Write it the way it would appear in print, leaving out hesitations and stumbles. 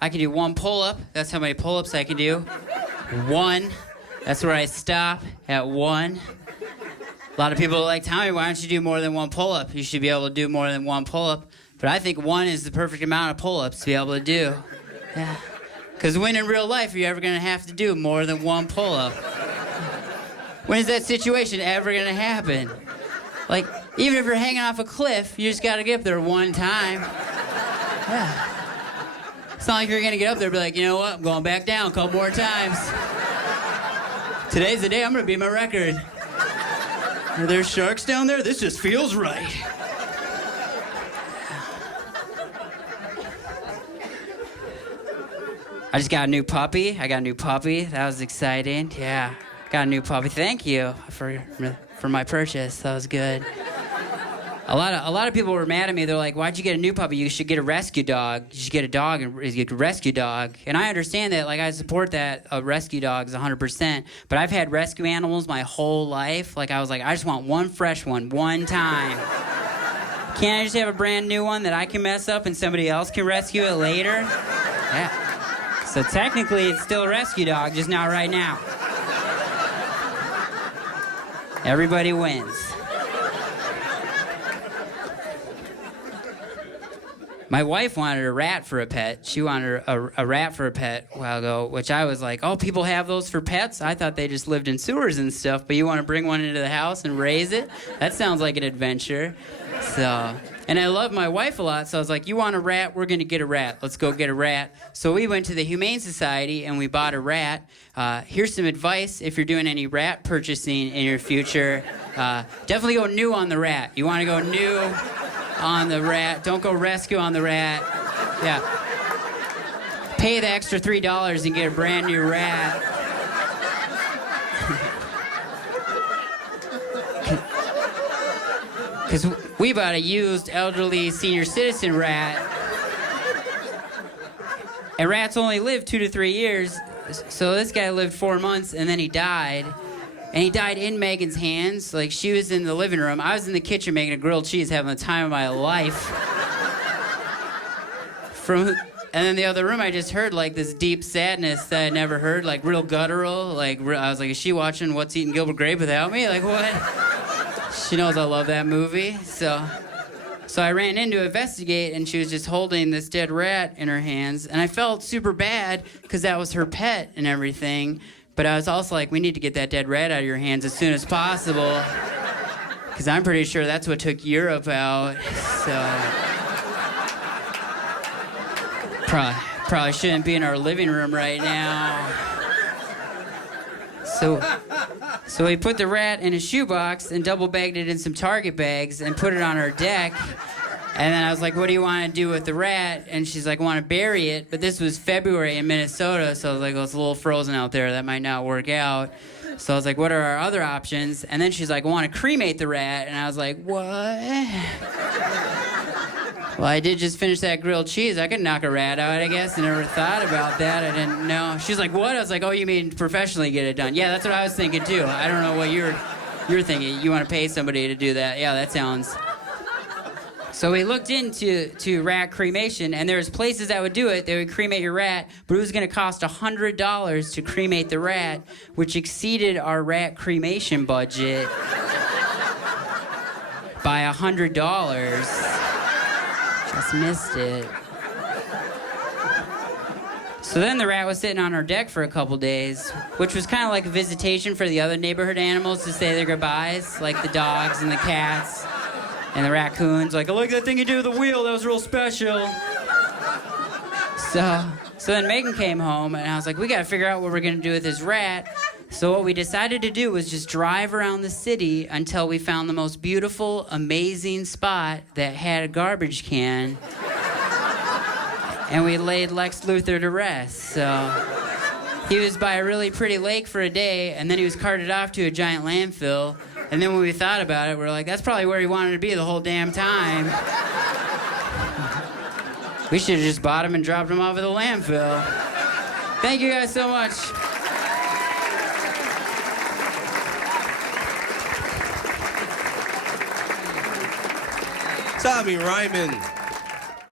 I can do one pull-up. That's how many pull-ups I can do. One. That's where I stop, at one. A lot of people are like, Tommy, why don't you do more than one pull-up? You should be able to do more than one pull-up. But I think one is the perfect amount of pull-ups to be able to do. Yeah. Because when in real life are you ever going to have to do more than one pull-up? When is that situation ever going to happen? Like, even if you're hanging off a cliff, you just got to get up there one time. Yeah. It's not like you're going to get up there and be like, you know what, I'm going back down a couple more times. Today's the day I'm going to beat my record. Are there sharks down there? This just feels right. I just got a new puppy. That was exciting. Yeah, got a new puppy. Thank you for my purchase. That was good. A lot of people were mad at me. They're like, "Why'd you get a new puppy? You should get a rescue dog. You should get a dog and get a rescue dog." And I understand that. Like, I support that rescue dogs 100%. But I've had rescue animals my whole life. Like, I was like, I just want one fresh one, one time. Can't I just have a brand new one that I can mess up and somebody else can rescue it later? Yeah. So technically, it's still a rescue dog, just not right now. Everybody wins. My wife wanted a rat for a pet. She wanted a rat for a pet a while ago, which I was like, oh, people have those for pets? I thought they just lived in sewers and stuff, but you want to bring one into the house and raise it? That sounds like an adventure. So, and I love my wife a lot, so I was like, you want a rat? We're going to get a rat. Let's go get a rat. So we went to the Humane Society and we bought a rat. Here's some advice if you're doing any rat purchasing in your future. Definitely go new on the rat. You want to go new on the rat. Don't go rescue on the rat. Yeah. Pay the extra $3 and get a brand new rat. Because we bought a used elderly senior citizen rat. And rats only live 2 to 3 years. So this guy lived 4 months and then he died. And he died in Megan's hands. Like, she was in the living room. I was in the kitchen making a grilled cheese, having the time of my life. And then the other room, I just heard, like, this deep sadness that I'd never heard, like, real guttural. Like, I was like, is she watching What's Eating Gilbert Grape without me? Like, what? She knows I love that movie. So I ran in to investigate, and she was just holding this dead rat in her hands. And I felt super bad, because that was her pet and everything. But I was also like, we need to get that dead rat out of your hands as soon as possible. Because I'm pretty sure that's what took Europe out. So probably shouldn't be in our living room right now. So we put the rat in a shoebox and double bagged it in some Target bags and put it on our deck. And then I was like, what do you want to do with the rat? And she's like, I want to bury it. But this was February in Minnesota, so I was like, well, it's a little frozen out there. That might not work out. So I was like, what are our other options? And then she's like, I want to cremate the rat. And I was like, what? Well, I did just finish that grilled cheese. I could knock a rat out, I guess. I never thought about that. I didn't know. She's like, what? I was like, oh, you mean professionally get it done? Yeah, that's what I was thinking, too. I don't know what you're thinking. You want to pay somebody to do that. Yeah, that sounds... So we looked into rat cremation, and there's places that would do it. They would cremate your rat, but it was going to cost $100 to cremate the rat, which exceeded our rat cremation budget by $100. Just missed it. So then the rat was sitting on our deck for a couple days, which was kind of like a visitation for the other neighborhood animals to say their goodbyes, like the dogs and the cats. And the raccoon's like, I like that thing you do with the wheel. That was real special. So then Megan came home, and I was like, we got to figure out what we're going to do with this rat. So what we decided to do was just drive around the city until we found the most beautiful, amazing spot that had a garbage can. And we laid Lex Luthor to rest. So he was by a really pretty lake for a day, and then he was carted off to a giant landfill. And then when we thought about it, we were like, that's probably where he wanted to be the whole damn time. We should have just bought him and dropped him off at the landfill. Thank you guys so much. Tommy Ryman.